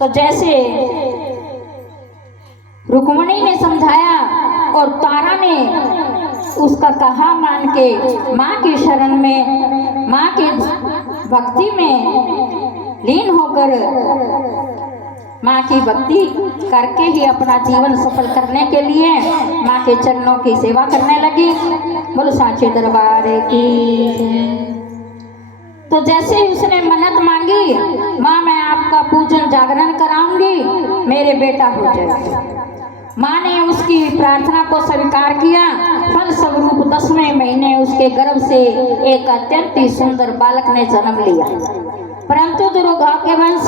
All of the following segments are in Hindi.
तो जैसे रुक्मिणी ने समझाया और तारा ने उसका कहा मान के माँ की शरण में, माँ के भक्ति में लीन होकर माँ की भक्ति करके ही अपना जीवन सफल करने के लिए माँ के चरणों की सेवा करने लगी। बोलो साचे दरबार की। तो जैसे ही उसने मन्नत मांगी, माँ मैं आपका पूजन जागरण कराऊंगी, मेरे बेटा हो जाए। माँ ने उसकी प्रार्थना को स्वीकार किया। फल स्वरूप 10वें महीने उसके गर्भ से एक अत्यंत ही सुंदर बालक ने जन्म लिया। परंतु दुर्भाग्यवश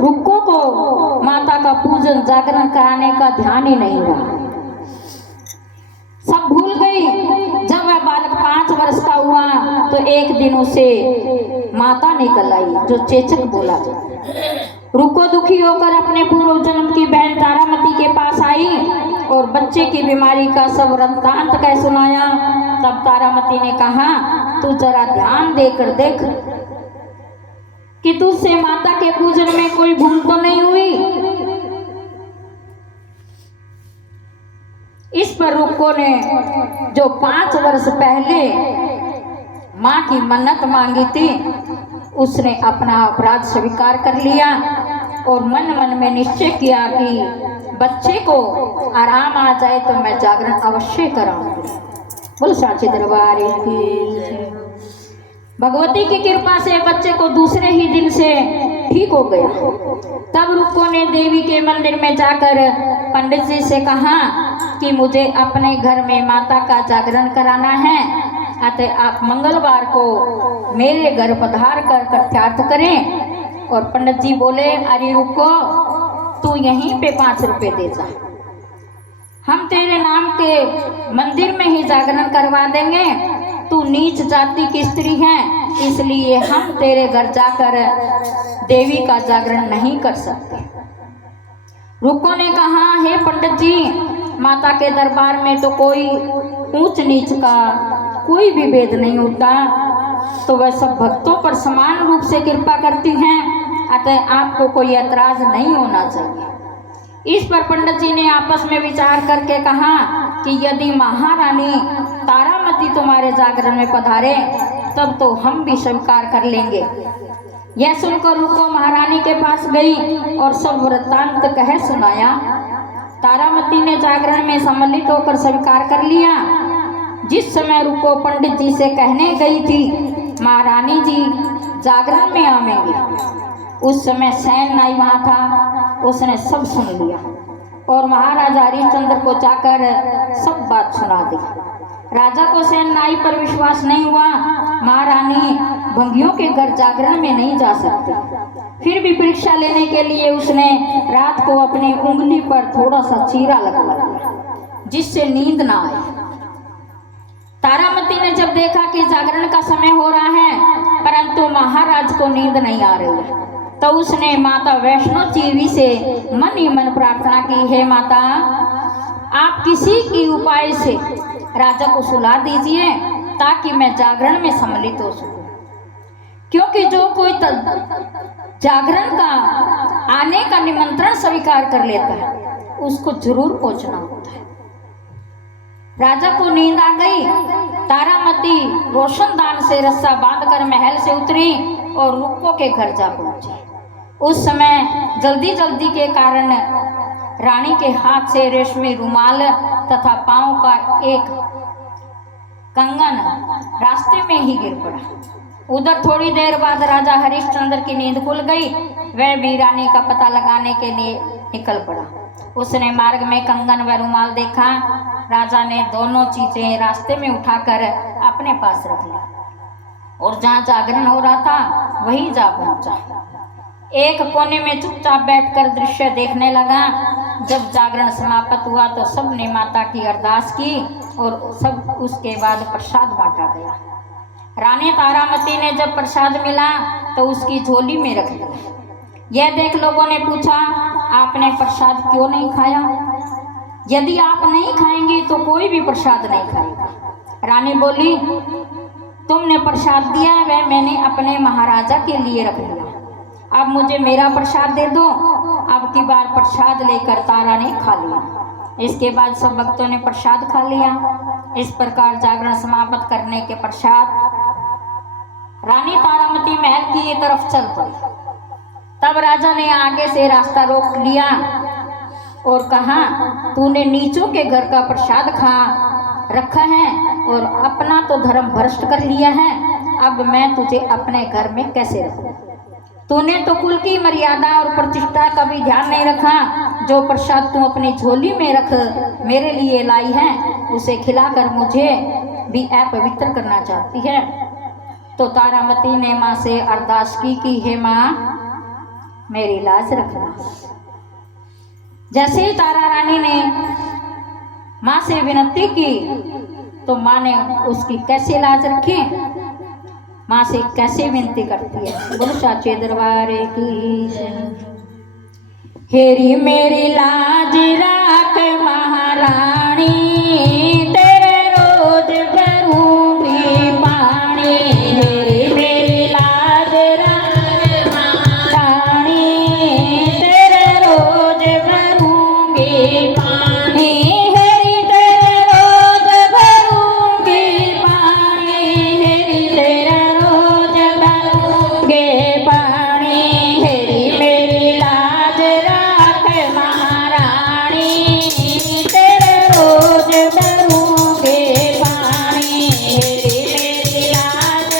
रुक्को को माता का पूजन जागरण कराने का ध्यान ही नहीं रहा, सब भूल गई। जब वह बालक 5 वर्ष का हुआ तो एक दिन उसे माता निकल आई, जो चेचक बोला। रुक्को दुखी होकर अपने पूर्व जन्म की बहन तारामती के पास आई और बच्चे की बीमारी का सब वृत्तांत कह सुनाया। तब तारामती ने कहा, तू जरा ध्यान देकर देख कि तुझसे माता के पूजन में कोई भूल तो नहीं हुई। इस पर रुक्को ने जो 5 वर्ष पहले माँ की मन्नत मांगी थी, उसने अपना अपराध स्वीकार कर लिया और मन मन में निश्चय किया कि बच्चे को आराम आ जाए तो मैं जागरण अवश्य कराऊंगी। बोल साचे दरबार की। भगवती की कृपा से बच्चे को दूसरे ही दिन से ठीक हो गया। तब रुक्को ने देवी के मंदिर में जाकर पंडित जी से कहा कि मुझे अपने घर में माता का जागरण कराना है, अतः आप मंगलवार को मेरे घर पधार कर कृत्यार्थ करें। और पंडित जी बोले, अरे रुक्को, तू यहीं पे 5 रुपए दे जा, हम तेरे नाम के मंदिर में ही जागरण करवा देंगे। तू नीच जाति की स्त्री है, इसलिए हम तेरे घर जाकर देवी का जागरण नहीं कर सकते। रुक्को ने कहा, हे पंडित जी, माता के दरबार में तो कोई ऊंच नीच का कोई भी भेद नहीं होता, तो वह सब भक्तों पर समान रूप से कृपा करती हैं, अतः आपको कोई ऐतराज नहीं होना चाहिए। इस पर पंडित जी ने आपस में विचार करके कहा कि यदि महारानी तारामती तुम्हारे जागरण में पधारे तब तो हम भी स्वीकार कर लेंगे। यह सुनकर रुक्को महारानी के पास गई और सब वृत्तांत कह सुनाया। तारामती ने जागरण में सम्मिलित होकर स्वीकार कर लिया। जिस समय रुक्को पंडित जी से कहने गई थी महारानी जी जागरण में आवेंगे, उस समय सैन नाई वहाँ था। उसने सब सुन लिया और महाराजा हरिश्चंद्र को जाकर सब बात सुना दी। राजा को सैन नाई पर विश्वास नहीं हुआ। महारानी भंगियों के घर जागरण में नहीं जा सकती। फिर भी परीक्षा लेने के लिए उसने रात को अपनी उंगली पर थोड़ा सा चीरा लगवा दिया, जिससे नींद ना आए। तारामती ने जब देखा कि जागरण का समय हो रहा है परंतु महाराज को नींद नहीं आ रही है, तो उसने माता वैष्णो देवी से मन ही मन प्रार्थना की, हे माता, आप किसी की उपाय से राजा को सुला दीजिए ताकि मैं जागरण में सम्मिलित हो सकूं, क्योंकि जो कोई जागरण का आने का निमंत्रण स्वीकार कर लेता है उसको जरूर पहुंचना होता है। राजा को नींद आ गई। तारामती रोशनदान से रस्सा बांधकर महल से उतरी और रुक्को के घर जा पहुंची। उस समय जल्दी जल्दी के कारण रानी के हाथ से रेशमी रुमाल तथा पांव का एक कंगन रास्ते में ही गिर पड़ा। उधर थोड़ी देर बाद राजा हरिश्चंद्र की नींद खुल गई। वह भी रानी का पता लगाने के लिए निकल पड़ा। उसने मार्ग में कंगन व रुमाल देखा। राजा ने दोनों चीजें रास्ते में उठाकर अपने पास रख ली और जहाँ जागरण हो रहा था वहीं जा पहुंचा। एक कोने में चुपचाप बैठकर दृश्य देखने लगा। जब जागरण समाप्त हुआ तो सबने माता की अरदास की और सब उसके बाद प्रसाद बांटा गया। रानी तारामती ने जब प्रसाद मिला तो उसकी झोली में रख लिया। यह देख लोगों ने पूछा, आपने प्रसाद क्यों नहीं खाया? यदि आप नहीं खाएंगी तो कोई भी प्रसाद नहीं खाएगा। रानी बोली, तुमने प्रसाद दिया वह मैंने अपने महाराजा के लिए रख लिया, अब मुझे मेरा प्रसाद दे दो अब की बार प्रसाद लेकर तारा ने खा लिया। इसके बाद सब भक्तों ने प्रसाद खा लिया। इस प्रकार जागरण समाप्त करने के पश्चात रानी तारामती महल की ये तरफ चल पड़ी। तब राजा ने आगे से रास्ता रोक लिया और कहा, तूने नीचों के घर का प्रसाद खा रखा है और अपना तो धर्म भ्रष्ट कर लिया है, अब मैं तुझे अपने घर में कैसे रखूं? तूने तो कुल की मर्यादा और प्रतिष्ठा का भी ध्यान नहीं रखा। जो प्रसाद तू अपनी झोली में रख मेरे लिए लाई है, उसे खिलाकर मुझे भी अपवित्र करना चाहती है। तो तारामती ने माँ से अरदास की कि हे माँ, मेरी लाज रखना। जैसे ही तारा रानी ने माँ से विनती की तो माँ ने उसकी कैसे लाज रखी, माँ से कैसे विनती करती है। बोलो साचे दरबार की हेरी मेरी लाज राख महारानी, तेरे रोज भरूंगी पानी। हेरी मेरी लाज राख महारानी, तेरे रोज भरूंगी पानी। हेरी तेरे रोज भरूंगी पानी, हेरी तेरा रोज भरूंगी पानी। हेरी मेरी लाज राख महारानी, तेरे रोज भरूंगी पानी। हेरी मेरी लाज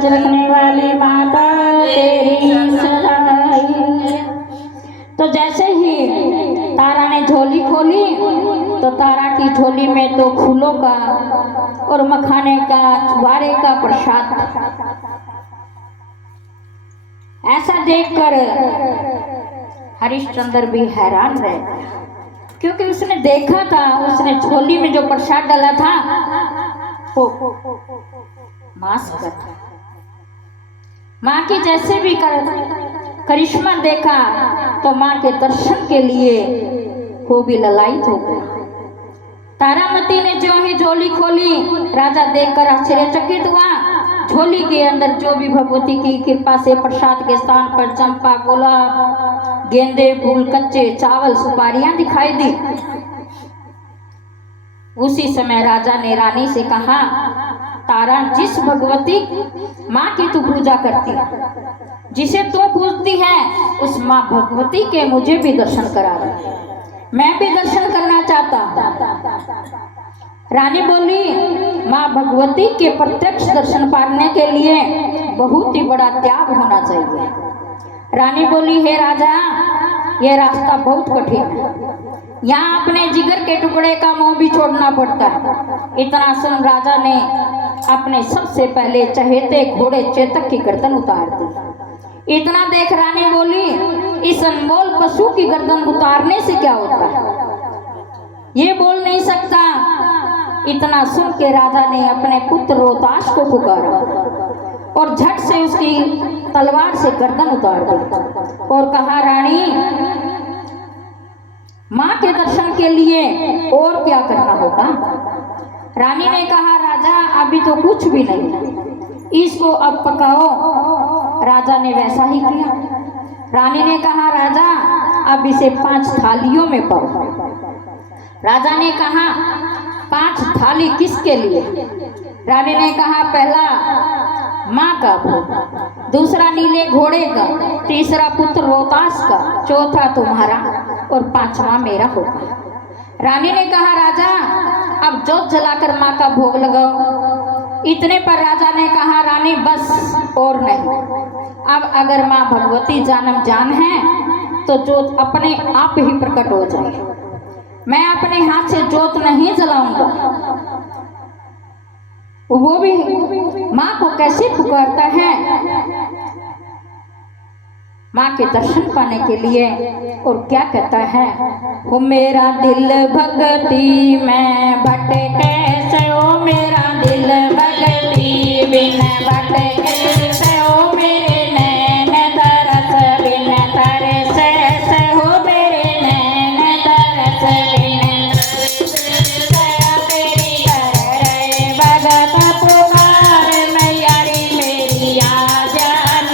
लाज रखने वाली माता तेरी सराई। तो जैसे ही तारा ने झोली खोली तो तारा की झोली में तो फूलों का और मखाने का छुआरे का प्रसाद था। ऐसा देखकर हरिश्चंद्र भी हैरान रहे, क्योंकि उसने देखा था, उसने झोली में जो प्रसाद डाला था वो मांस का था। माँ की जैसे भी करिश्मा देखा तो माँ के दर्शन के लिए वो भी ललायित हो गया। तारामती ने जो ही झोली खोली, राजा देखकर आश्चर्यचकित हुआ। झोली के अंदर जो भी भगवती की कृपा से प्रसाद के स्थान पर चंपा, गुलाब, गेंदे फूल, कच्चे चावल, सुपारियां दिखाई दी। उसी समय राजा ने रानी से कहा, तारा, जिस भगवती माँ की तू पूजा करती है, जिसे तू पूजती है, उस माँ भगवती के मुझे भी दर्शन करा रही, मैं भी दर्शन करना चाहता हूँ। रानी बोली, माँ भगवती के प्रत्यक्ष दर्शन पाने के लिए बहुत ही बड़ा त्याग होना चाहिए। रानी बोली, हे राजा, ये रास्ता बहुत कठिन है, यहाँ अपने जिगर के टुकड़े का मुंह भी छोड़ना पड़ता है। इतना सुन राजा ने अपने सबसे पहले चहेते घोड़े चेतक की गर्दन उतार दी। इतना देख रानी बोली, इस अनमोल पशु की गर्दन उतारने से क्या होता है, ये बोल नहीं सकता। इतना सुन के राजा ने अपने पुत्र रोहताश को पुकारा और झट से उसकी तलवार से गर्दन उतार दी और कहा, रानी, माँ के दर्शन के लिए और क्या करना होगा? रानी ने कहा, राजा, अभी तो कुछ भी नहीं, इसको अब पकाओ। राजा ने वैसा ही किया। रानी ने कहा, राजा, अब इसे 5 थालियों में पाओ। राजा ने कहा, 5 थाली किसके लिए? रानी ने कहा, पहला माँ का भोग, दूसरा नीले घोड़े का, तीसरा पुत्र रोहताश का, चौथा तुम्हारा और 5वां मेरा होगा। रानी ने कहा, राजा, अब जोत जलाकर माँ का भोग लगाओ। इतने पर राजा ने कहा, रानी, बस और नहीं, अब अगर माँ भगवती जानम जान है तो जोत अपने आप ही प्रकट हो जाए। मैं अपने हाथ से जोत नहीं जलाऊंगा। वो भी माँ को कैसे पुकारता है, माँ के दर्शन पाने के लिए, और क्या कहता है, वो मेरा दिल भक्ति में भटके कैसे, ओ मेरा दिल भक्ति बिन भटके कैसे, ओ मेरे नैन तरस बिन तरसे से, हो मेरे नैन तरस बिन दया तेरी कर रहे भगत पुकार, मैयारी मेरी आ जान,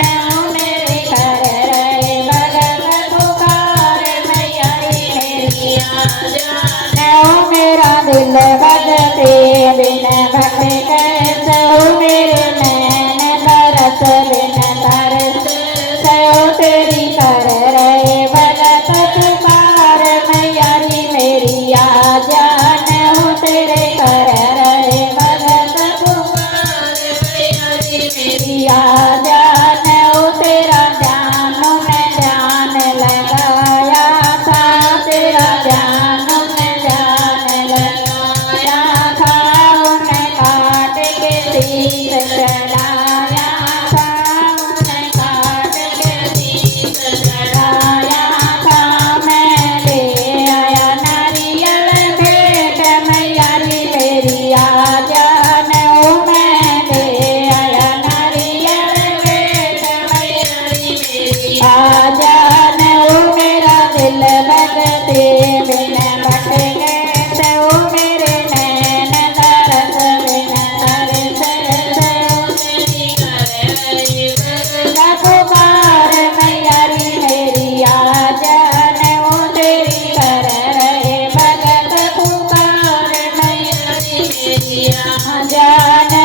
मेरे कर रहे भगत पुकार, मैयारी मेरी आ जान, ओ मेरा दिल भगते बिन भटके कैसे, हो मेरे नैन तरस बिन तरस से, हो तेरी कर रहे भगत पुकार, मैयारी मेरी आ जान, हो तेरे कर रहे भगत पुकार, मैयारी मेरी आ जान, हो तेरा ध्यान में ध्यान लगाया था, तेरा ध्यान में ध्यान लगाया था, उन्हें काट के शीश चढ़ाया था, उन्हें काट के शीश चढ़ाया था, मैं ले आया नारियल भेंट, मैयारी मेरी आ जान, ओ मैं ले आया नारियल भेंट, मैयारी मेरी आ जान, ओ मेरा दिल भगते बिन भटके कैसे, ओ मेरे नैन तरस बिन तरस से, ओ तेरी कर रही भगत पुकार, मैयारी मेरी आ जान, ओ तेरी कर रहे भगत पुकार, मैयारी मेरी आ जान,